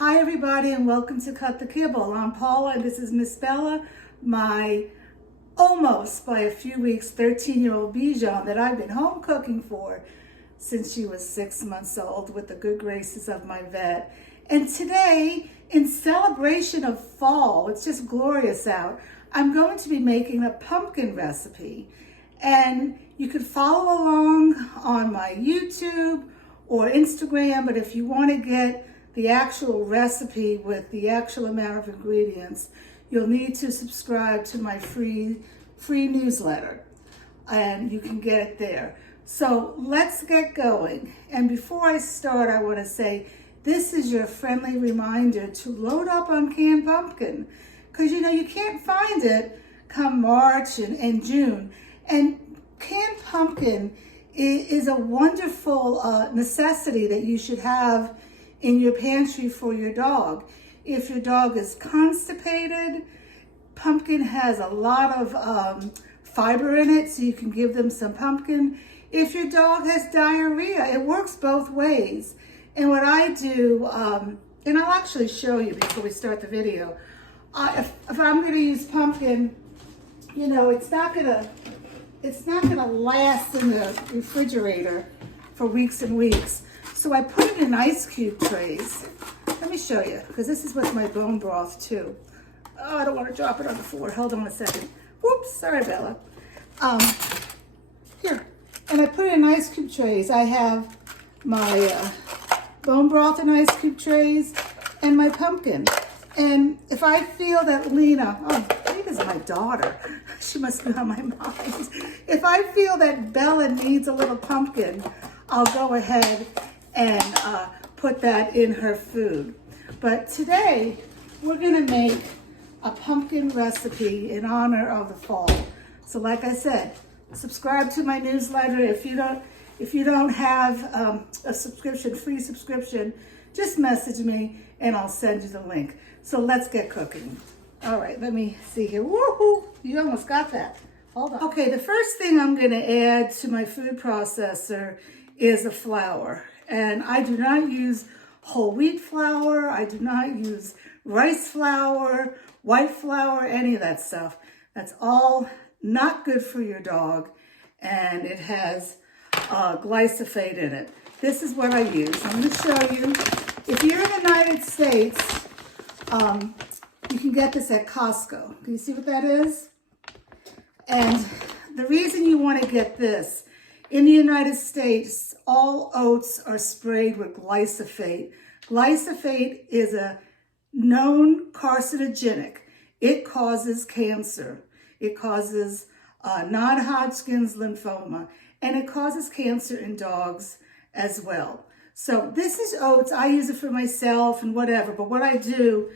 Hi everybody and welcome to Cut the Kibble. I'm Paula and this is Miss Bella, my almost by a few weeks 13-year-old Bichon that I've been home cooking for since she was 6 months old with the good graces of my vet. And today, in celebration of fall, it's just glorious out, I'm going to be making a pumpkin recipe. And you could follow along on my YouTube or Instagram, but if you want to get the actual recipe with the actual amount of ingredients, you'll need to subscribe to my free newsletter, and you can get it there. So let's get going. And before I start, I want to say this is your friendly reminder to load up on canned pumpkin, because you can't find it come March and June. And canned pumpkin is a wonderful necessity that you should have in your pantry for your dog. If your dog is constipated, pumpkin has a lot of fiber in it, so you can give them some pumpkin. If your dog has diarrhea, it works both ways. And what I do, and I'll actually show you before we start the video, if I'm going to use pumpkin, it's not gonna last in the refrigerator for weeks and weeks. So I put it in ice cube trays. Let me show you, because this is with my bone broth too. Oh, I don't want to drop it on the floor. Hold on a second. Whoops, sorry, Bella. Here, and I put it in ice cube trays. I have my bone broth in ice cube trays and my pumpkin. And if I feel that Lena's my daughter. She must be on my mind. If I feel that Bella needs a little pumpkin, I'll go ahead and put that in her food. But today, we're gonna make a pumpkin recipe in honor of the fall. So like I said, subscribe to my newsletter. If you don't have a subscription, free subscription, just message me and I'll send you the link. So let's get cooking. All right, let me see here. Woohoo! You almost got that. Hold on. Okay, the first thing I'm gonna add to my food processor is the flour. And I do not use whole wheat flour. I do not use rice flour, white flour, any of that stuff. That's all not good for your dog. And it has glyphosate in it. This is what I use. I'm gonna show you. If you're in the United States, you can get this at Costco. Can you see what that is? And the reason you want to get this, in the United States, all oats are sprayed with glyphosate. Glyphosate is a known carcinogenic. It causes cancer. It causes non-Hodgkin's lymphoma, and it causes cancer in dogs as well. So this is oats. I use it for myself and whatever, but what I do,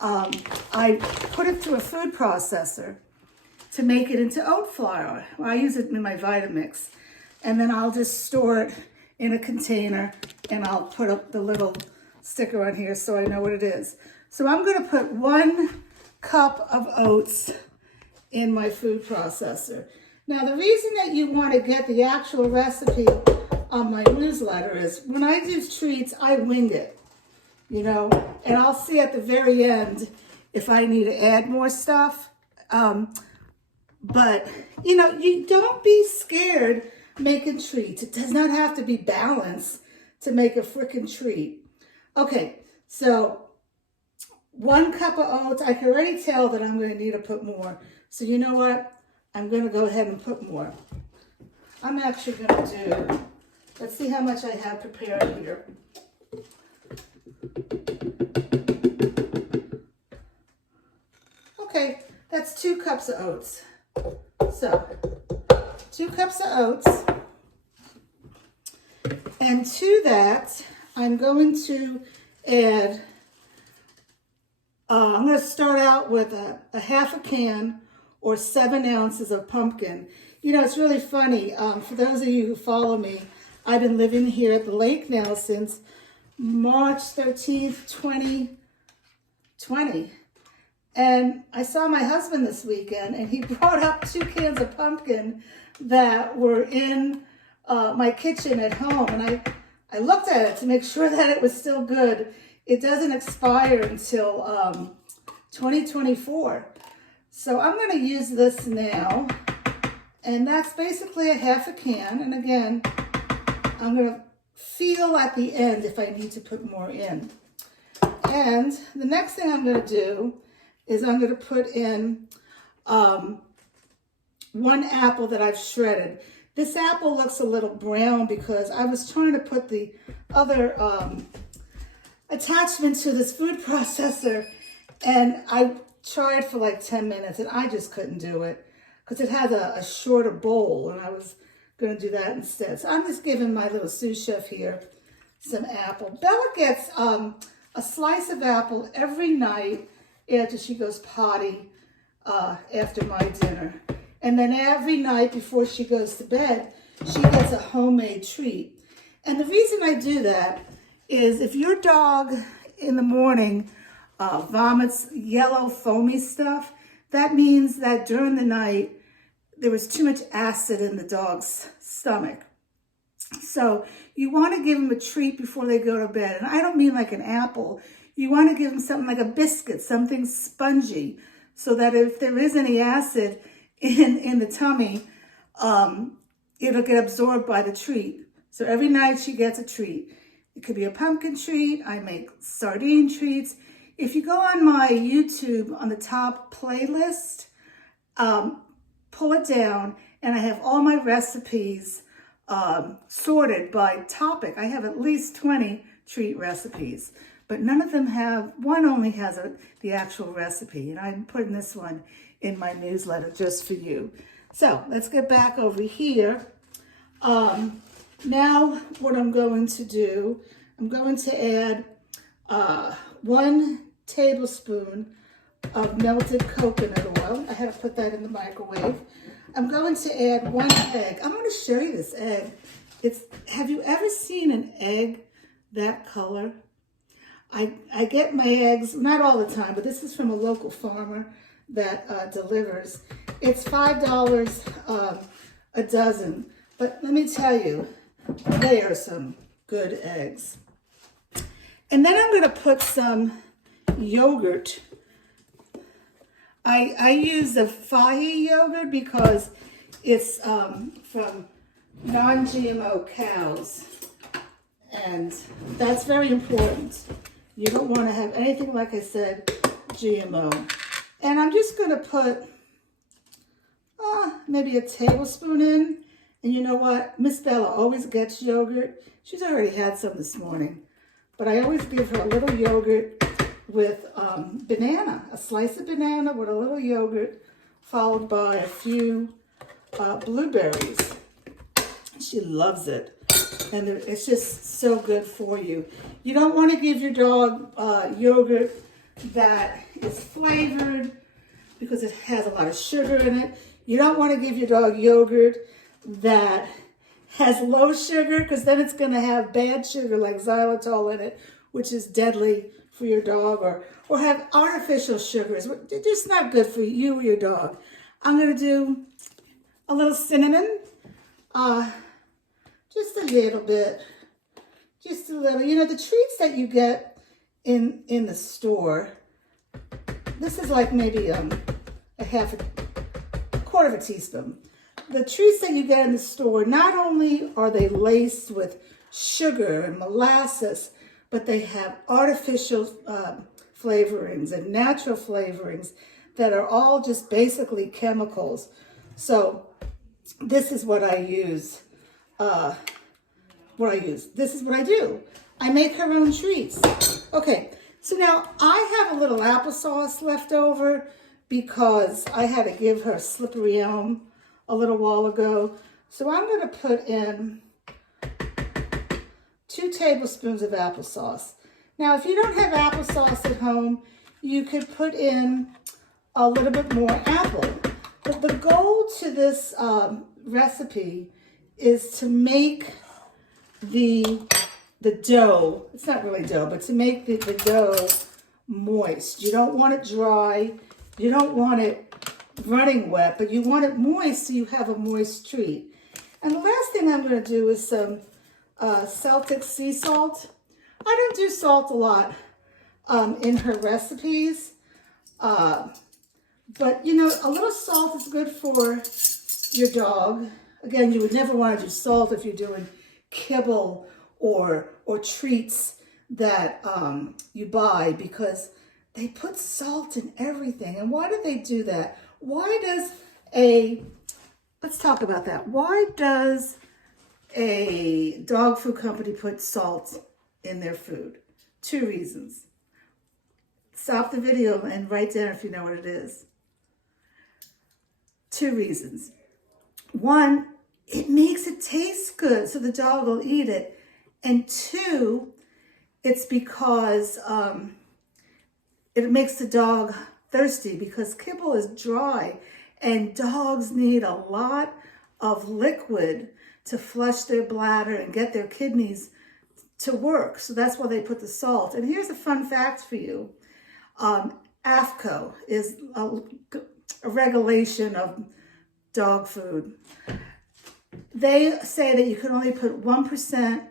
I put it through a food processor to make it into oat flour. I use it in my Vitamix. And then I'll just store it in a container and I'll put up the little sticker on here so I know what it is. So I'm gonna put 1 cup of oats in my food processor. Now the reason that you wanna get the actual recipe on my newsletter is when I do treats, I wing it, and I'll see at the very end if I need to add more stuff. But, you don't be scared making treats. It does not have to be balanced to make a frickin' treat. Okay, so 1 cup of oats. I can already tell that I'm going to need to put more. So you know what? I'm going to go ahead and put more. I'm actually going to do, let's see how much I have prepared here. Okay, that's 2 cups of oats. So, 2 cups of oats. And to that, I'm going to add, I'm going to start out with a half a can or 7 ounces of pumpkin. It's really funny. For those of you who follow me, I've been living here at the lake now since March 13th, 2020. And I saw my husband this weekend, and he brought up 2 cans of pumpkin that were in my kitchen at home. And I looked at it to make sure that it was still good. it doesn't expire until 2024. So I'm going to use this now. And that's basically a half a can. And again, I'm going to feel at the end if I need to put more in. And the next thing I'm going to do is I'm going to put in 1 apple that I've shredded. This apple looks a little brown because I was trying to put the other attachment to this food processor, and I tried for like 10 minutes and I just couldn't do it because it had a shorter bowl, and I was going to do that instead. So I'm just giving my little sous chef here some apple. Bella gets a slice of apple every night after she goes potty after my dinner. And then every night before she goes to bed, she gets a homemade treat. And the reason I do that is if your dog in the morning vomits yellow foamy stuff, that means that during the night there was too much acid in the dog's stomach. So you want to give them a treat before they go to bed. And I don't mean like an apple. You want to give them something like a biscuit, something spongy, so that if there is any acid in the tummy, it'll get absorbed by the treat. So every night she gets a treat. It could be a pumpkin treat. I make sardine treats. If you go on my YouTube on the top playlist, pull it down, and I have all my recipes sorted by topic. I have at least 20 treat recipes, but none of them have, one only has the actual recipe, and I'm putting this one in my newsletter just for you. So let's get back over here. Now what I'm going to do, I'm going to add 1 tablespoon of melted coconut oil. I had to put that in the microwave. I'm going to add 1 egg. I'm going to show you this egg. Have you ever seen an egg that color? I get my eggs, not all the time, but this is from a local farmer that delivers. It's $5 a dozen. But let me tell you, they are some good eggs. And then I'm going to put some yogurt. I use the Fage yogurt because it's from non-GMO cows. And that's very important. You don't want to have anything, like I said, GMO. And I'm just going to put maybe a tablespoon in. And you know what? Miss Bella always gets yogurt. She's already had some this morning. But I always give her a little yogurt with banana, a slice of banana with a little yogurt, followed by a few blueberries. She loves it. And it's just so good for you. You don't want to give your dog yogurt that is flavored because it has a lot of sugar in it. You don't want to give your dog yogurt that has low sugar, because then it's going to have bad sugar like xylitol in it, which is deadly for your dog, or have artificial sugars. They're just not good for you or your dog. I'm going to do a little cinnamon, just a little bit, just a little. You know, the treats that you get in the store, this is like maybe a quarter of a teaspoon. The treats that you get in the store, not only are they laced with sugar and molasses, but they have artificial flavorings and natural flavorings that are all just basically chemicals. So this is what I use. This is what I do. I make her own treats. Okay, so now I have a little applesauce left over because I had to give her Slippery Elm a little while ago. So I'm going to put in 2 tablespoons of applesauce. Now, if you don't have applesauce at home, you could put in a little bit more apple. But the goal to this recipe is to make the dough, it's not really dough, but to make the dough moist. You don't want it dry. You don't want it running wet, but you want it moist so you have a moist treat. And the last thing I'm going to do is some Celtic sea salt. I don't do salt a lot in her recipes. But you know, a little salt is good for your dog. Again, you would never want to do salt if you're doing kibble or treats that you buy, because they put salt in everything. And why do they do that? Why does let's talk about that. Why does a dog food company put salt in their food? 2 reasons. Stop the video and write down if you know what it is. 2 reasons. 1, it makes it taste good, so the dog will eat it. And 2, it's because it makes the dog thirsty, because kibble is dry and dogs need a lot of liquid to flush their bladder and get their kidneys to work. So that's why they put the salt. And here's a fun fact for you. AAFCO is a regulation of dog food. They say that you can only put 1%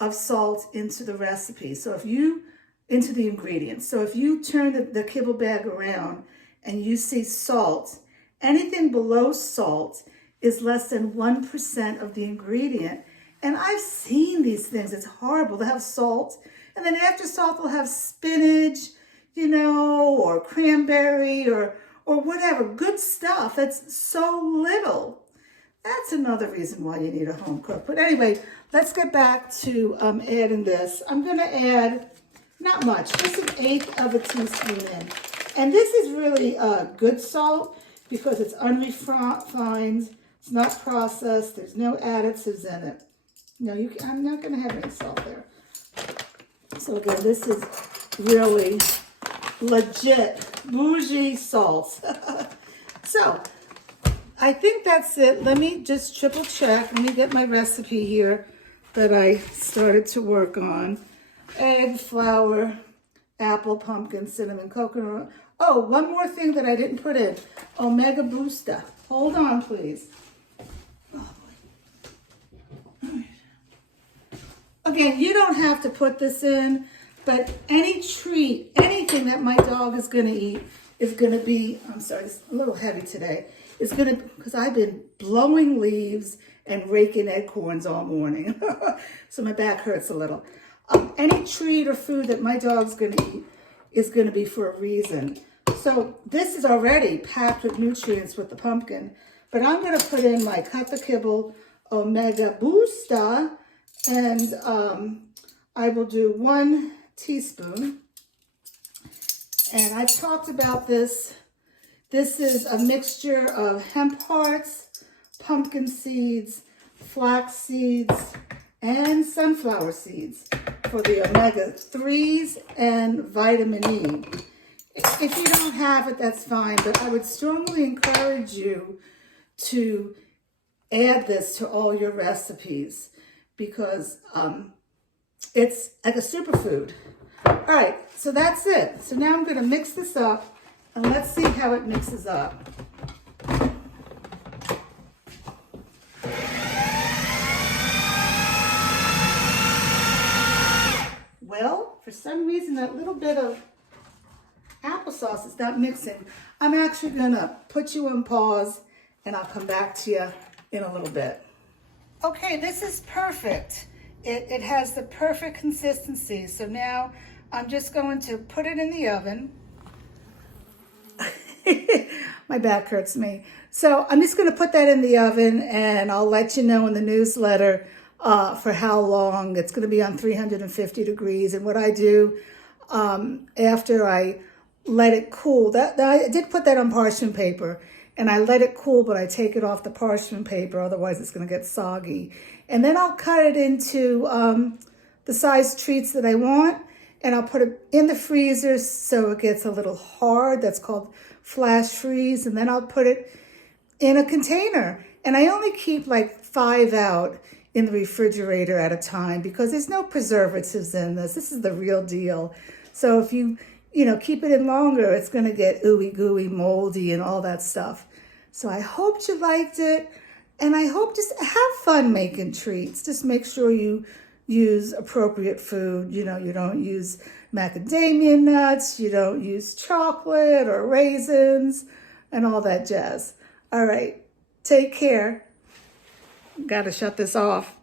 of salt into the recipe. So if you, into the ingredients. So if you turn the kibble bag around and you see salt, anything below salt is less than 1% of the ingredient. And I've seen these things. It's horrible. They have salt, and then after salt, they'll have spinach, you know, or cranberry or whatever. Good stuff. That's so little. That's another reason why you need a home cook. But anyway, let's get back to adding this. I'm going to add, not much, just 1/8 of a teaspoon in. And this is really good salt because it's unrefined. It's not processed. There's no additives in it. No, I'm not going to have any salt there. So again, this is really legit bougie salt. So I think that's it. Let me just triple check. Let me get my recipe here that I started to work on. Egg, flour, apple, pumpkin, cinnamon, coconut. Oh, one more thing that I didn't put in. Omega Booster. Hold on, please. Again, you don't have to put this in, but any treat, anything that my dog is going to eat is going to be, I'm sorry, it's a little heavy today. It's going to, because I've been blowing leaves and raking acorns all morning. So my back hurts a little. Any treat or food that my dog's going to eat is going to be for a reason. So this is already packed with nutrients with the pumpkin, but I'm going to put in my Cut the Kibble Omega Booster. And I will do 1 teaspoon. And I talked about this. This is a mixture of hemp hearts, pumpkin seeds, flax seeds, and sunflower seeds for the omega-3s and vitamin E. If you don't have it, that's fine, but I would strongly encourage you to add this to all your recipes, because it's like a superfood. All right, so that's it. So now I'm going to mix this up, and let's see how it mixes up. Well, for some reason, that little bit of applesauce is not mixing. I'm actually going to put you on pause, and I'll come back to you in a little bit. Okay, this is perfect. It has the perfect consistency. So now I'm just going to put it in the oven. My back hurts me. So I'm just going to put that in the oven, and I'll let you know in the newsletter for how long. It's going to be on 350 degrees. And what I do after I let it cool, I did put that on parchment paper, and I let it cool, but I take it off the parchment paper, otherwise it's going to get soggy. And then I'll cut it into the size treats that I want, and I'll put it in the freezer so it gets a little hard. That's called flash freeze. And then I'll put it in a container. And I only keep like 5 out in the refrigerator at a time, because there's no preservatives in this. This is the real deal. So if you keep it in longer, it's going to get ooey gooey, moldy, and all that stuff. So I hope you liked it, and I hope just have fun making treats. Just make sure you use appropriate food. You know, you don't use macadamia nuts, you don't use chocolate or raisins and all that jazz. All right, take care. Got to shut this off.